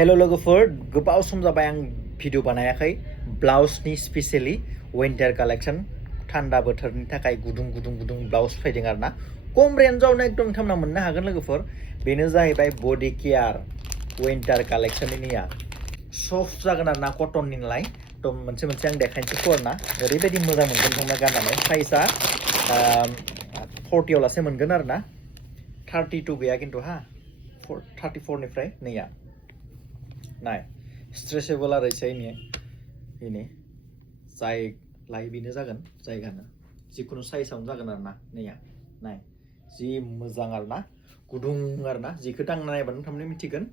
हेल' लोगोफोर गोबाव सम जाबाय आं भिडिअ बानायाखै ब्लाउसनि स्पेसियेलि विन्टार कालेक्शन थान्दा बोथोरनि थाखाय गुदुं ब्लाउस फैदों आरो ना खम रेन्जआवनो एकदम नोंथांमोना मोननो हागोन लोगोफोर बेनो जाहैबाय बडि केयार विन्टार कालेक्शननिया सफ्ट जागोन आरो ना कटननि नालाय तो मोनसे आं देखायनोसै आरो ना ओरैबायदि मोजां मोनगोन नोंथांमोना गाननानै प्राइसआ 40 लासे मोनगोन आरो ना 32 गैया खिन्थु हा 34 निफ्राय नैया नाय स्ट्रेचेबल आरो एसे इनि जाय लाय बेनो जागोन जायगानो जिखुनु साइजआवनो जागोन आरो ना नैया नाय जि मोजां आरो ना गुदुं आरो ना जिखौ दांना नायबानो नोंथांमोना मिथिगोन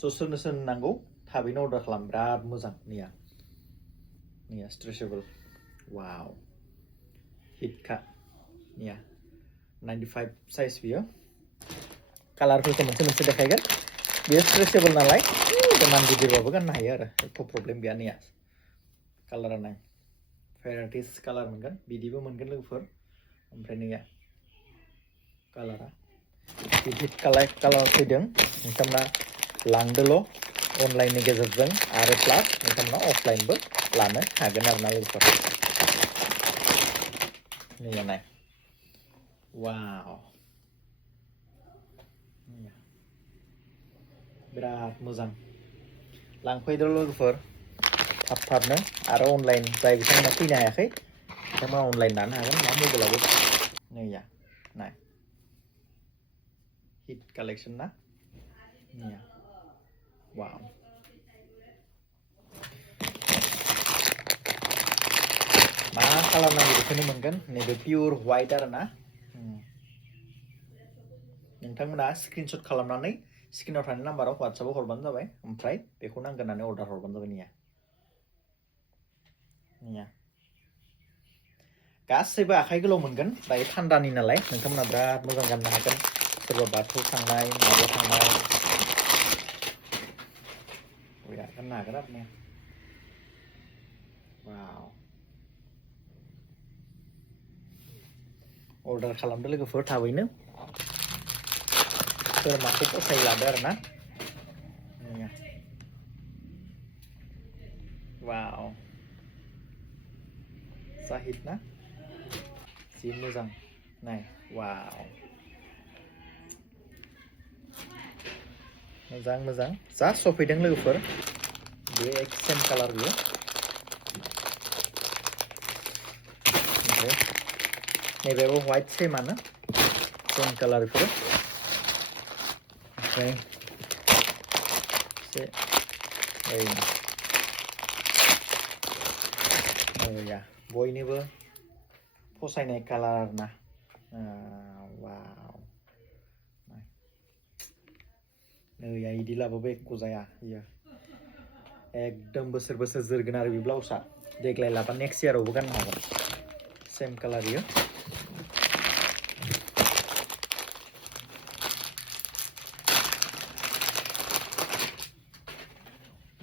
स' सोरनो नांगौ थाबैनो अर्डार खालाम बिराद मोजां नैया स्ट्रेचेबल वाव हिटखा नैया 95 साइज बियो कालारफोरखौ मोनसे देखायगोन बेयो स्ट्रेचेबल नालाय मान गिदिरबाबो गाननो हायो आरो एथ' प्रब्लेम गैया नैया कालारा नाय भेराइटिस कालार मोनगोन बिदिबो मोनगोन लोगोफोर ओमफ्राय नैया कालारा हिट कालार फैदों नोंथांमोना लांदोल' अनलाइननि गेजेरजों आरो प्लास नोंथांमोना अफलाइनबो लानो हागोन आरो ना लोगोफोर नैया नाय वाव बिराद मोजां लांफैदो लोगोफोर थाबनो आरो अनलाइन जाय बिथांमोना फैनो हायाखै बिथांमोना अनलाइन लानो हागोन मा मबाइलावबो नैया नाय हिट कालेक्शन ना नैया वाव मा कालार नांगौ बेखौनो मोनगोन नैबे पियर व्हाइट आरो ना नोंथांमोना स्क्रिनशट खालामनानै स्क्रिनाव थानाय नाम्बाराव WhatsAppआव हरबानो जाबाय ओमफ्राय बेखौ नांगोन होननानै अर्डार हरबानो जाबाय नैया गासैबो आखाइ गोलाव मोनगोन दायो थान्दानि नालाय नोंथांमोना बिराद मोजां गाननो हागोन सोरबा बाथौ थांनाय माबा थांनाय बिराद गाननो हागोन आरो ना वाव अर्डार खालामदो लोगोफोर थाबैनो सोर माखौ फसाय लादो आरो ना वाव जाहिद ना जि मोजां नाय वाव मोजां जास्ट सफैदों लोगोफोर बे सेम कालार बियो ओमफ्राय नैबेबो व्हाइट सेमानो सेम कालार बेफोरो ओमफ्राय एसे ओरैनो बयनिबो फसायनाय कालार ना वाव नैया इदि लाबाबो एख' जाया इयो एकदम बोसोर जोरगोन आरो बे ब्लाउसआ देग्लाय लाबा नेक्स्ट इयारावबो गाननो हागोन सेम कालार इयो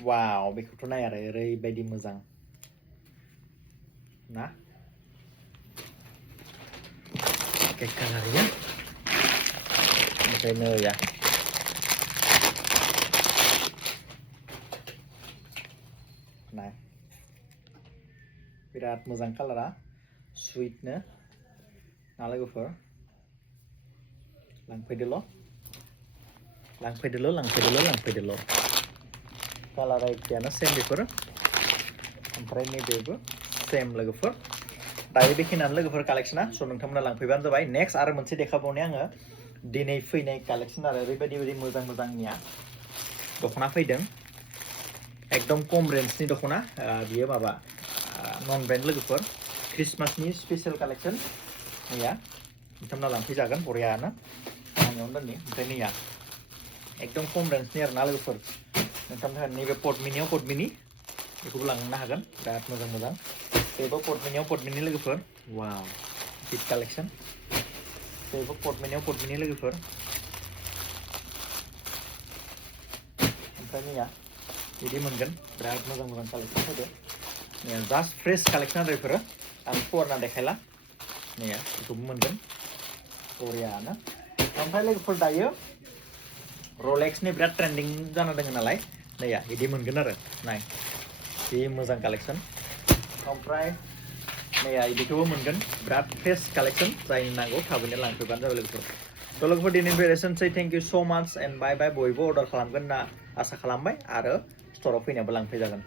वाव बेखौथ' नाय आरो ओरैबायदि मोजां ना केक कालार इयो ओमफ्राय नैया नाय बिराद मोजां कालारा सुइटनो ना लोगोफोर लांफैदोल' कालारा एखेयानो सेम बेफोर ओमफ्राय नैबेबो सेम लोगोफोर दायो बेखिनियानो लोगोफोर कालेक्शना स' नोंथांमोना लांफैबानो जाबाय नेक्स्ट आरो मोनसे देखाबावनाय आङो दिनै फैनाय कालेक्शन आरो ओरैबायदि मोजांनिया दख'ना फैदों एकदम खम रेन्जनि दख'ना बियो माबा नन ब्रेन्ड लोगोफोर क्रिसमासनि स्पेशल कालेक्शन नैया नोंथांमोना लांफैजागोन बरियानो आंनियावनो दोननि ओमफ्राय नैया एकदम खम रेन्जनि आरो ना लोगोफोर नोंथांमोना नैबे पद्मिनि बेखौबो लांनो हागोन बिराद मोजां बेबो पद्मिनि लोगोफोर वाव हिट कालेक्शन बेबो पद्मिनि लोगोफोर ओमफ्राय नैया बिदि मोनगोन बिराद मोजां कालेक्शन फैदो नैया जास्ट फ्रेश कालेक्शन आरो बेफोरो आं फुवारना देखायला नैया बेखौबो मोनगोन बरियानो ओमफ्राय लोगोफोर दायो रलेक्सनि बिराद ट्रेन्डिं जाना दङ नालाय नैया बिदि मोनगोन आरो नाय जि मोजां कालेक्सन ओमफ्राय नैया बिदिखौबो मोनगोन बिराद फ्रेश कालेक्सन जायनि नांगौ थाबैनो लांफैबानो जाबाय लोगोफोर थ' लोगोफोर दिनै बेरायसनसै थेंक इउ स' माच एन्ड बाय बाय बयबो अर्डार खालामगोन होनना आसा खालामबाय आरो स्ट'राव फैनायाबो लांफैजागोन